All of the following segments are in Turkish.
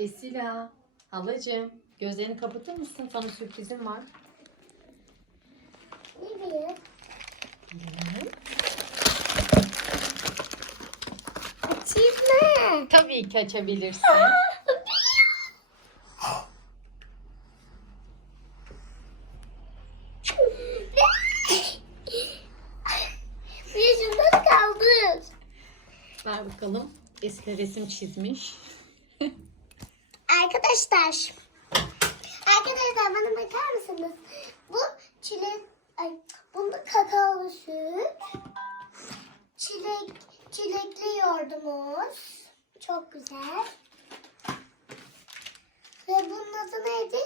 Esila, halacığım gözlerini kapatır mısın? Sana sürprizim var. Ne bileyim. Açayım mı? Tabii ki açabilirsin. Ver bakalım. Esila resim çizmiş. Arkadaşlar. Arkadaşlar bana bakar mısınız? Bu çilek, ay, bunda kakaolu süt. Çilek, çilekli yoğurdumuz. Çok güzel. Ve bunun adı neydi?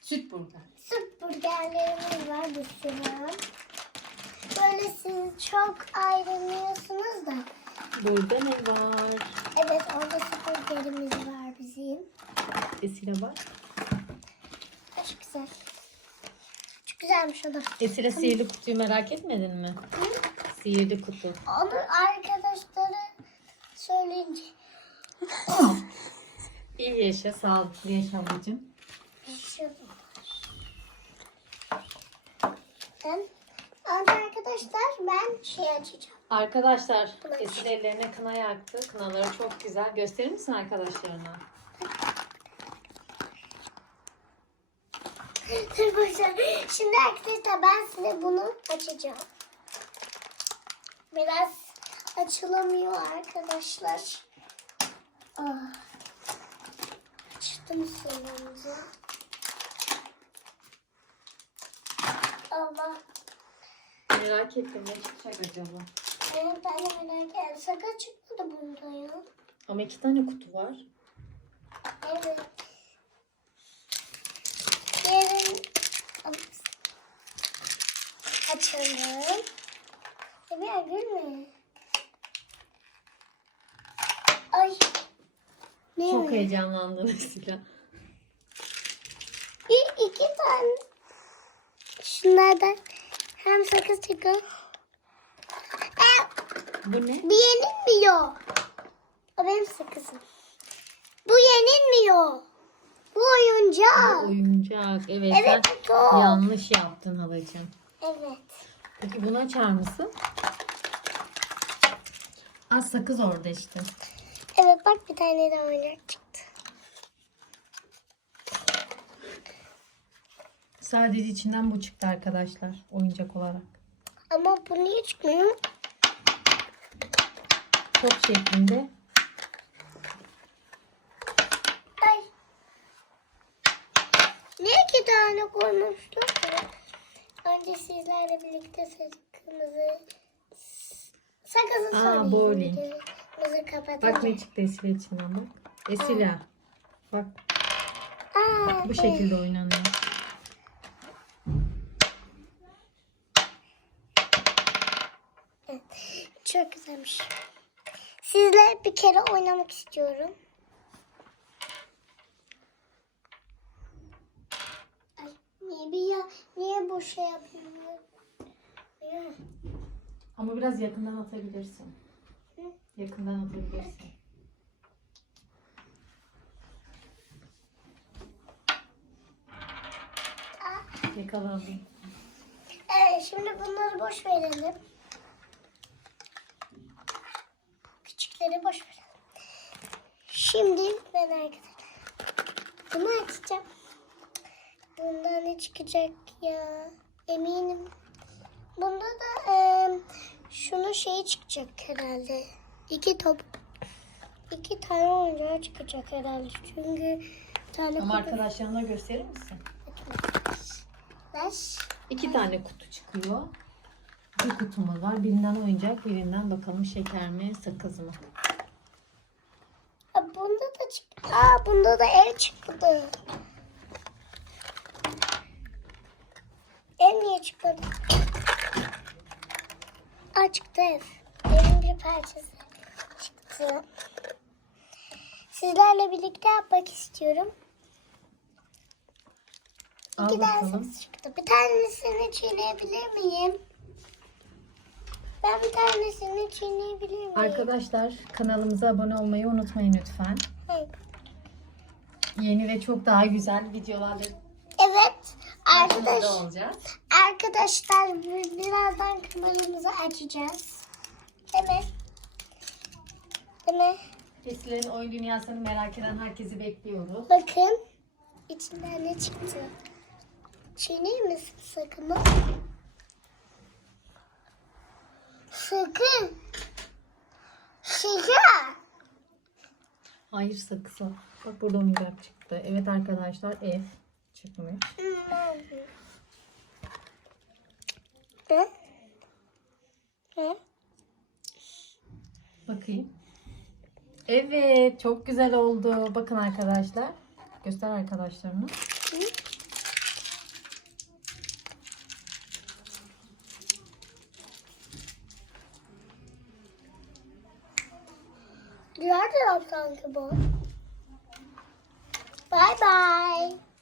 Süt burger. Süt burgerlerimiz var bir sürü. Böyle siz çok ayrılıyorsunuz da. Burada ne var? Evet orada süt burgerimiz. Esila bak. Çok güzel. Çok güzelmiş o da. Esila sihirli kutuyu merak etmedin mi? Sihirli kutu. Onu arkadaşlara söyleyince İyi yaşa, sağlıklı yaşa ablacığım. yaşadım. Ben, Ama arkadaşlar ben şey açacağım. Arkadaşlar Esila ellerine kına yaktı. Kınaları çok güzel. Gösterir misin arkadaşlarına? Şimdi arkadaşlar ben size bunu açacağım. Biraz açılamıyor arkadaşlar. Ah. Açtım suyumuzu. Allah. Merak ettim ne çıkacak acaba? Evet ben de merak ettim. Sakın çıkmadı bunda ya. Ama iki tane kutu var. Evet. Yarın açalım. Emir gülme. Ay. Ne Çok mi? heyecanlandın Esila. Bir iki tane. Şunlardan hem sakız çıkıyor. Bu ne? Bu yenilmiyor. O benim sakızım. Bu yenilmiyor. Bu oyuncak. Oyuncak. Evet, Evet, sen yanlış yaptın halacığım. Evet. Peki bunu açar mısın? Az sakız orada işte. Evet bak bir tane de oyuncak çıktı. Sadece içinden bu çıktı arkadaşlar. Oyuncak olarak. Ama bu niye çıkmıyor? Top şeklinde. Ay. Niye iki tane koymuşlar? ki? Önce sizlerle birlikte sakızımızı sakızı Aa, sorayım. bowling. Kapatalım. Bak ne çıktı Esila içinden bak. Esila. Bak Aa, bu şekilde oynanıyor. Evet, Çok güzelmiş. Sizle bir kere oynamak istiyorum. Ay, niye bir ya niye bu şey yapıyorum? Ya. Ama biraz yakından atabilirsin. Hı? Yakından atabilirsin. Yakaladım. Evet, şimdi bunları boş verelim. Küçükleri boş verelim. Şimdi ben arkadaşlar bunu açacağım. Bundan ne çıkacak ya? Eminim. Bunda da e, şunun şeyi çıkacak herhalde. İki top. iki tane oyuncağı çıkacak herhalde. Çünkü tane Ama kutu- arkadaşlarına gösterir misin? Ver. İki tane kutu çıkıyor. Bir kutumuz var. Birinden oyuncak, birinden bakalım şeker mi, sakız mı? Aa, bunda da çıktı. Aa bunda da el çıktı. El niye çıkmadı? Aa çıktı ev. Evin bir parçası çıktı. Sizlerle birlikte yapmak istiyorum. Al İki bakalım. çıktı. Bir tanesini çiğneyebilir miyim? Ben bir tanesini çiğneyebilir miyim? Arkadaşlar kanalımıza abone olmayı unutmayın lütfen. Hayır. Yeni ve çok daha güzel videolarla arkadaş, arkadaşlar bi- birazdan kameramızı açacağız. Evet. Değil mi? Esinlerin oyun dünyasını merak eden herkesi bekliyoruz. Bakın içinden ne çıktı. Çiğneyim misin sakın? Sakın. Şeker. Hayır saksı. Bak burada oyuncak çıktı. Evet arkadaşlar F çıkmış. Bakayım. Evet, çok güzel oldu. Bakın arkadaşlar. Göster arkadaşlarına. Diğer taraf sanki bu. Bye bye.